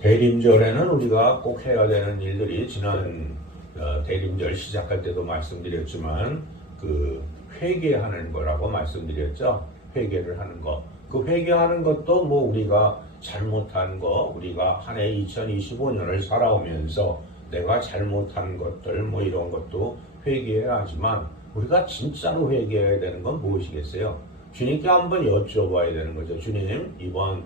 대림절에는 우리가 꼭 해야 되는 일들이 지난 대림절 시작할 때도 말씀드렸지만 그 회개하는 거라고 말씀드렸죠. 회개를 하는 거. 그 회개하는 것도 뭐 우리가 잘못한 거, 우리가 한 해 2025년을 살아오면서 내가 잘못한 것들 뭐 이런 것도 회개해야 하지만 우리가 진짜로 회개해야 되는 건 무엇이겠어요? 주님께 한번 여쭤봐야 되는 거죠. 주님, 이번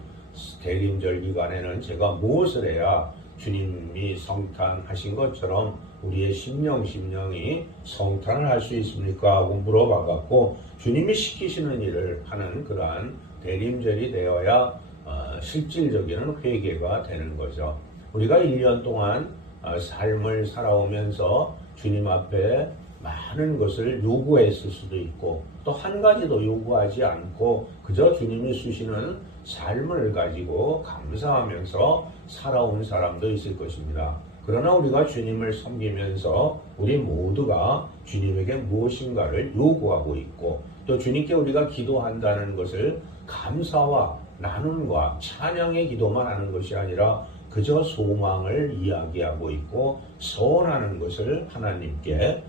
대림절 기간에는 제가 무엇을 해야 주님이 성탄하신 것처럼 우리의 심령이 성탄을 할 수 있습니까? 하고 물어봐갖고 주님이 시키시는 일을 하는 그러한 대림절이 되어야 실질적인 회개가 되는 거죠. 우리가 1년 동안 삶을 살아오면서 주님 앞에 많은 것을 요구했을 수도 있고 또 한 가지도 요구하지 않고 그저 주님이 주시는 삶을 가지고 감사하면서 살아온 사람도 있을 것입니다. 그러나 우리가 주님을 섬기면서 우리 모두가 주님에게 무엇인가를 요구하고 있고 또 주님께 우리가 기도한다는 것을 감사와 나눔과 찬양의 기도만 하는 것이 아니라 그저 소망을 이야기하고 있고 소원하는 것을 하나님께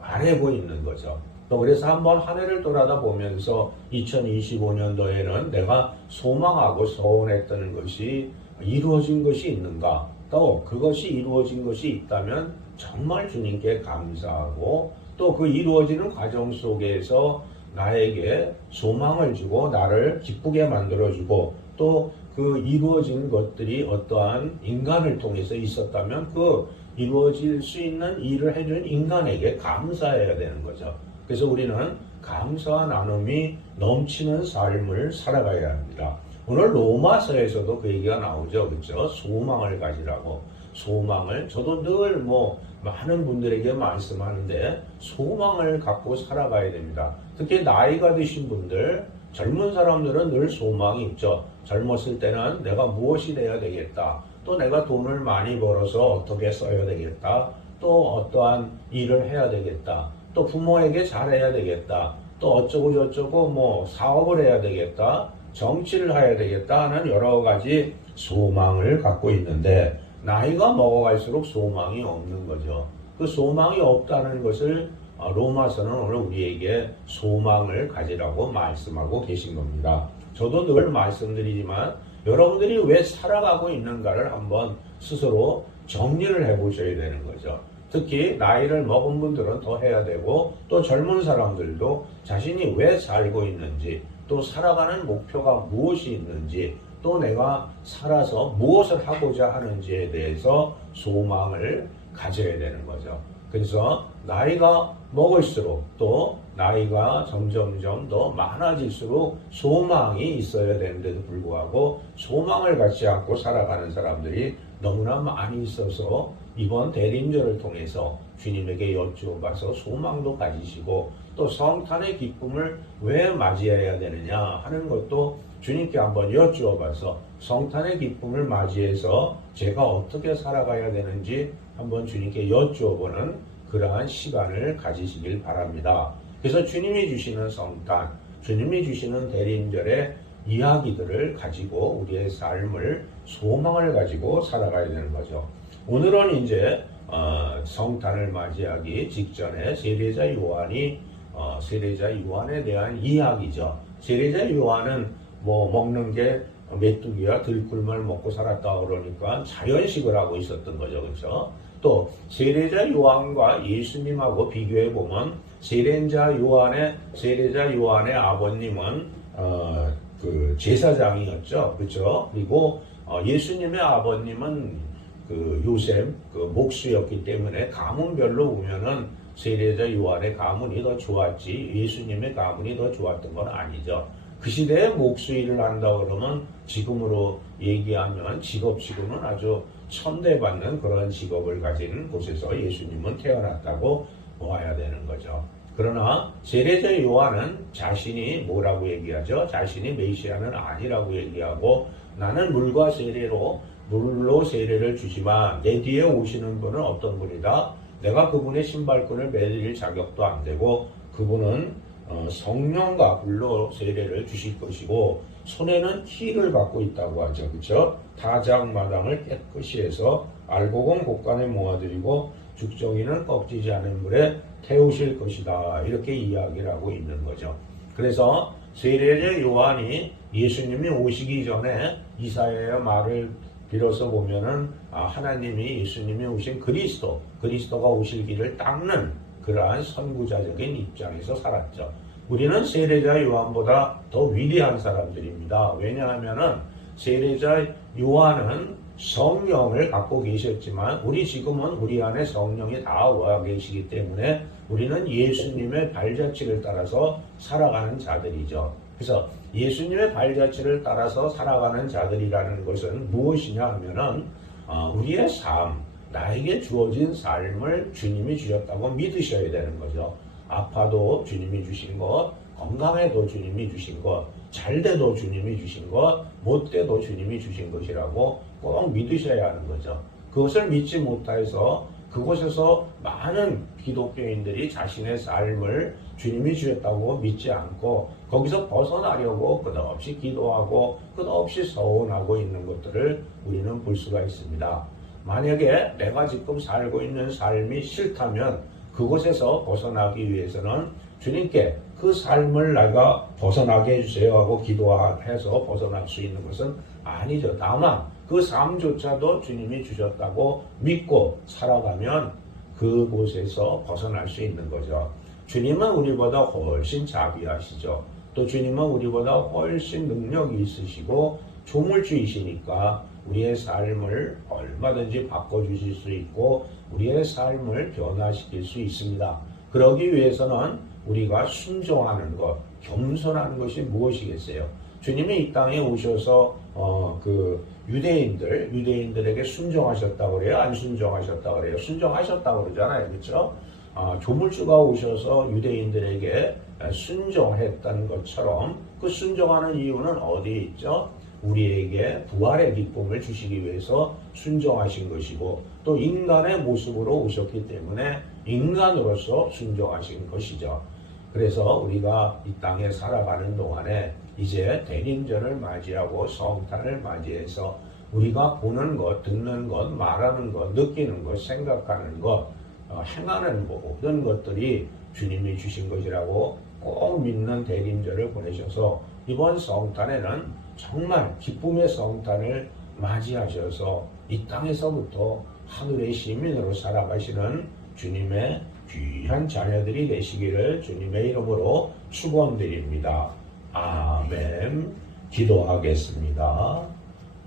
아뢰고 있는 거죠. 또 그래서 한번 한 해를 돌아다보면서 2025년도에는 내가 소망하고 소원했던 것이 이루어진 것이 있는가? 또 그것이 이루어진 것이 있다면 정말 주님께 감사하고 또 그 이루어지는 과정 속에서 나에게 소망을 주고 나를 기쁘게 만들어주고 또 그 이루어진 것들이 어떠한 인간을 통해서 있었다면 그 이루어질 수 있는 일을 해준 인간에게 감사해야 되는 거죠. 그래서 우리는 감사와 나눔이 넘치는 삶을 살아가야 합니다. 오늘 로마서에서도 그 얘기가 나오죠. 그렇죠? 소망을 가지라고. 소망을 저도 늘 많은 분들에게 말씀하는데 소망을 갖고 살아가야 됩니다. 특히 나이가 드신 분들, 젊은 사람들은 늘 소망이 있죠. 젊었을 때는 내가 무엇이 돼야 되겠다. 또 내가 돈을 많이 벌어서 어떻게 써야 되겠다. 또 어떠한 일을 해야 되겠다. 또 부모에게 잘해야 되겠다. 또 어쩌고 저쩌고 사업을 해야 되겠다. 정치를 해야 되겠다 하는 여러 가지 소망을 갖고 있는데 나이가 먹어갈수록 소망이 없는 거죠. 그 소망이 없다는 것을 로마서는 오늘 우리에게 소망을 가지라고 말씀하고 계신 겁니다. 저도 늘 말씀드리지만 여러분들이 왜 살아가고 있는가를 한번 스스로 정리를 해보셔야 되는 거죠. 특히 나이를 먹은 분들은 더 해야 되고 또 젊은 사람들도 자신이 왜 살고 있는지 또 살아가는 목표가 무엇이 있는지 또 내가 살아서 무엇을 하고자 하는지에 대해서 소망을 가져야 되는 거죠. 그래서 나이가 먹을수록 또 나이가 점점점 더 많아질수록 소망이 있어야 되는데도 불구하고 소망을 갖지 않고 살아가는 사람들이 너무나 많이 있어서 이번 대림절을 통해서 주님에게 여쭈어봐서 소망도 가지시고 또 성탄의 기쁨을 왜 맞이해야 되느냐 하는 것도 주님께 한번 여쭈어봐서 성탄의 기쁨을 맞이해서 제가 어떻게 살아가야 되는지 한번 주님께 여쭈어보는 그러한 시간을 가지시길 바랍니다. 그래서 주님이 주시는 성탄, 주님이 주시는 대림절의 이야기들을 가지고 우리의 삶을 소망을 가지고 살아가야 되는 거죠. 오늘은 이제 성탄을 맞이하기 직전에 세례자 요한이 세례자 요한에 대한 이야기죠. 세례자 요한은 먹는 게 메뚜기와 들꿀만 먹고 살았다 그러니까 자연식을 하고 있었던 거죠. 그렇죠? 또 세례자 요한과 예수님하고 비교해 보면 세례자 요한의 아버님은 그 제사장이었죠. 그렇죠? 그리고 예수님의 아버님은 그 요셉 목수였기 때문에 가문별로 보면은 세례자 요한의 가문이 더 좋았지 예수님의 가문이 더 좋았던 건 아니죠. 그 시대에 목수 일을 한다 그러면 지금으로 얘기하면 직업치고는 아주 천대받는 그런 직업을 가진 곳에서 예수님은 태어났다고 보아야 되는 거죠. 그러나 세례자 요한은 자신이 뭐라고 얘기하죠? 자신이 메시아는 아니라고 얘기하고 나는 물로 세례를 주지만 내 뒤에 오시는 분은 어떤 분이다? 내가 그분의 신발끈을 매릴 자격도 안 되고 그분은 성령과 불로 세례를 주실 것이고 손에는 키를 갖고 있다고 하죠. 그렇죠? 다작마당을 깨끗이 해서 알곡은 곳간에 모아드리고 죽정이는 꺾이지 않은 물에 태우실 것이다. 이렇게 이야기를 하고 있는 거죠. 그래서 세례자 요한이 예수님이 오시기 전에 이사야의 말을 빌어서 보면은 하나님이 예수님이 오신 그리스도가 오실 길을 닦는 그러한 선구자적인 입장에서 살았죠. 우리는 세례자 요한보다 더 위대한 사람들입니다. 왜냐하면은 세례자 요한은 성령을 갖고 계셨지만 지금은 우리 안에 성령이 다 와 계시기 때문에 우리는 예수님의 발자취를 따라서 살아가는 자들이죠. 그래서 예수님의 발자취를 따라서 살아가는 자들이라는 것은 무엇이냐 하면은 우리의 삶, 나에게 주어진 삶을 주님이 주셨다고 믿으셔야 되는 거죠. 아파도 주님이 주신 것, 건강해도 주님이 주신 것, 잘돼도 주님이 주신 것, 못돼도 주님이 주신 것이라고 꼭 믿으셔야 하는 거죠. 그것을 믿지 못해서 그곳에서 많은 기독교인들이 자신의 삶을 주님이 주셨다고 믿지 않고 거기서 벗어나려고 끝없이 기도하고 끝없이 서원하고 있는 것들을 우리는 볼 수가 있습니다. 만약에 내가 지금 살고 있는 삶이 싫다면 그곳에서 벗어나기 위해서는 주님께 그 삶을 내가 벗어나게 해주세요 하고 기도해서 벗어날 수 있는 것은 아니죠. 다만 그 삶조차도 주님이 주셨다고 믿고 살아가면 그곳에서 벗어날 수 있는 거죠. 주님은 우리보다 훨씬 자비하시죠. 또 주님은 우리보다 훨씬 능력이 있으시고 조물주이시니까 우리의 삶을 얼마든지 바꿔주실 수 있고 우리의 삶을 변화시킬 수 있습니다. 그러기 위해서는 우리가 순종하는 것, 겸손하는 것이 무엇이겠어요? 주님이 이 땅에 오셔서 유대인들에게 순종하셨다고 그래요? 안 순종하셨다고 그래요? 순종하셨다고 그러잖아요. 그렇죠? 조물주가 오셔서 유대인들에게 순종했던 것처럼 그 순종하는 이유는 어디에 있죠? 우리에게 부활의 기쁨을 주시기 위해서 순종하신 것이고 또 인간의 모습으로 오셨기 때문에 인간으로서 순종하신 것이죠. 그래서 우리가 이 땅에 살아가는 동안에 이제 대림절을 맞이하고 성탄을 맞이해서 우리가 보는 것, 듣는 것, 말하는 것, 느끼는 것, 생각하는 것, 행하는 모든 것들이 주님이 주신 것이라고 꼭 믿는 대림절을 보내셔서 이번 성탄에는 정말 기쁨의 성탄을 맞이하셔서 이 땅에서부터 하늘의 시민으로 살아가시는 주님의 귀한 자녀들이 되시기를 주님의 이름으로 축원드립니다. 아멘. 기도하겠습니다.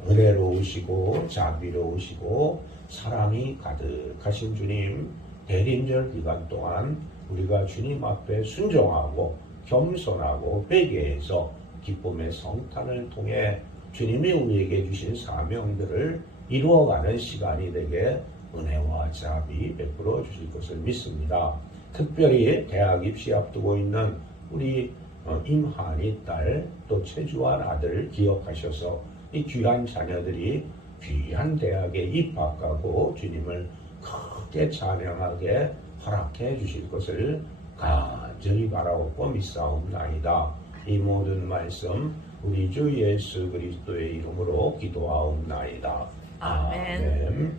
은혜로우시고 자비로우시고 사랑이 가득하신 주님, 대림절 기간 동안 우리가 주님 앞에 순종하고 겸손하고 회개해서 기쁨의 성탄을 통해 주님이 우리에게 주신 사명들을 이루어가는 시간이 되게 은혜와 자비 베풀어 주실 것을 믿습니다. 특별히 대학 입시 앞두고 있는 우리 임한이 딸 또 최주환 아들 기억하셔서 이 귀한 자녀들이 귀한 대학에 입학하고 주님을 크게 찬양하게 허락해 주실 것을 간절히 바라옵고 믿사옵나이다. 이 모든 말씀 우리 주 예수 그리스도의 이름으로 기도하옵나이다. 아멘.